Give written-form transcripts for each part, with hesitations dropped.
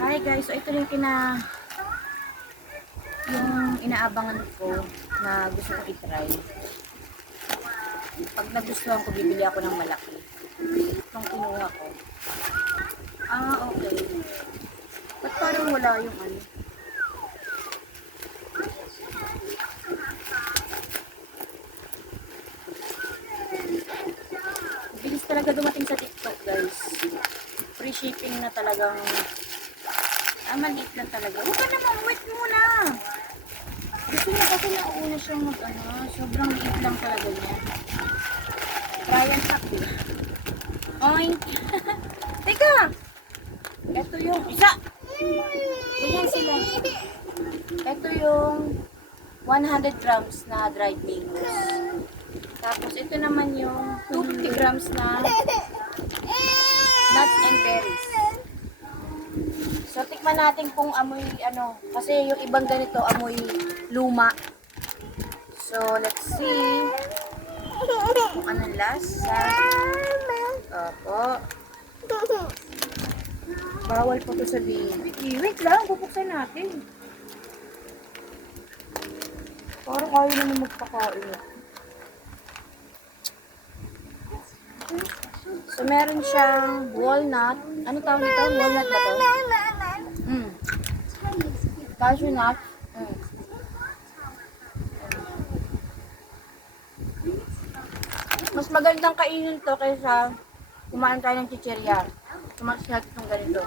Hi guys, so ito yung inaabangan ko na gusto kong i-try. Pag nagustuhan ko, bibili ako ng malaki. Itong kinuha ko. Ah, okay. Ba't parang wala yung ano? Bilis talaga dumating sa TikTok guys. Free shipping na talagang maliit lang talaga. Huwag ka naman, wait muna. Gusto niya kasi nauuna siyang sobrang liit lang talaga niya. Try and pack, diba? Oink! Teka! Ito yung isa! Ganyan sila. Ito yung 100 grams na dried mangoes. Tapos ito naman yung 250 grams na nuts and berries. So, tikman natin kung amoy kasi yung ibang ganito amoy luma. So, let's see kung anong lasa. Opo. Bawal po ito sabihin. Wait lang, bubuksan natin. Parang ayaw naman magpakain. So, meron siyang walnut. Ano tawag nito? Walnut ba to? Cashew nut. Mas magandang kainin to kaysa kumain tayo ng chichirya. Mas natin itong ganito.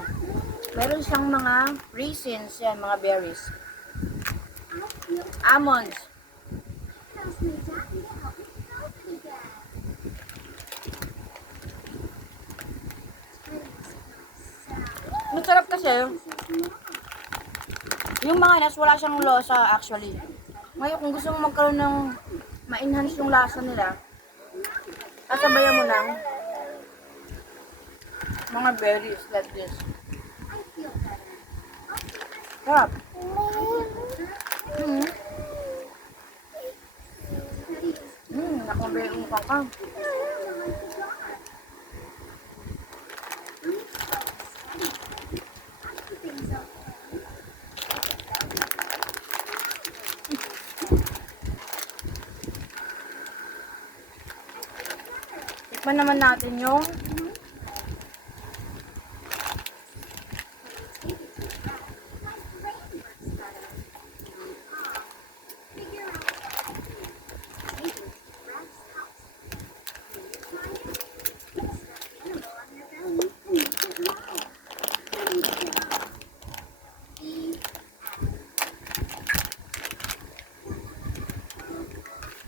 Meron siyang mga raisins, yan, mga berries. Almonds. Masarap kasi. Yung mga nuts, wala siyang lasa actually. Ngayon, kung gusto mo magkaroon ng ma-enhance yung lasa nila, sasabayan mo ng mga berries like this. Sarap. Nakumbay yung mukha ka. Tikman naman natin yung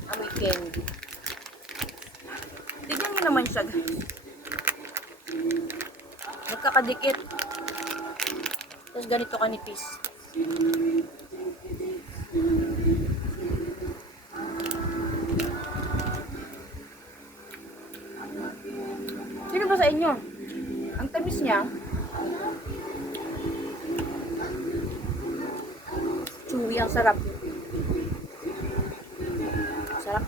amoy candy. Tignan nyo naman siya guys. Nagkakadikit. Tapos ganito kanipis. Sino ba sa inyo? Ang tamis niya. Chewy, ang sarap. Sarap.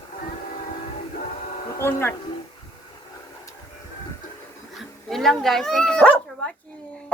Coconut. Yun lang guys. Thank you so much for watching.